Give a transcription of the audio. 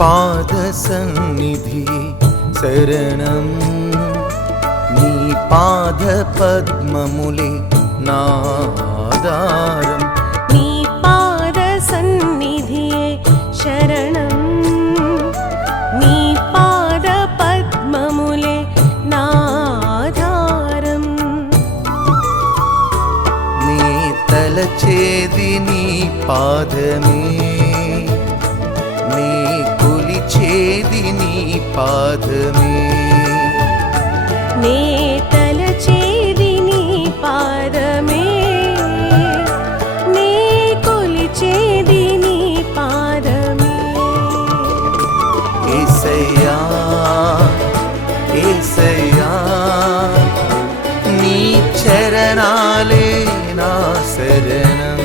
పాద సన్నిధి శరణం, నీ పాద పద్మములే నాధారం. నీ పాద సన్నిధియే శరణం, నీ పాద పద్మములే నాధారం. నీ తలచేది నీ పాదమే, నీ కొలిచేది నీ పాదమే. నే తలచేది నీ పాదమే, నే కొలిచేది నీ పాదమే. యేసయ్యా యేసయ్యా, నీ చరణాలే నా శరణం.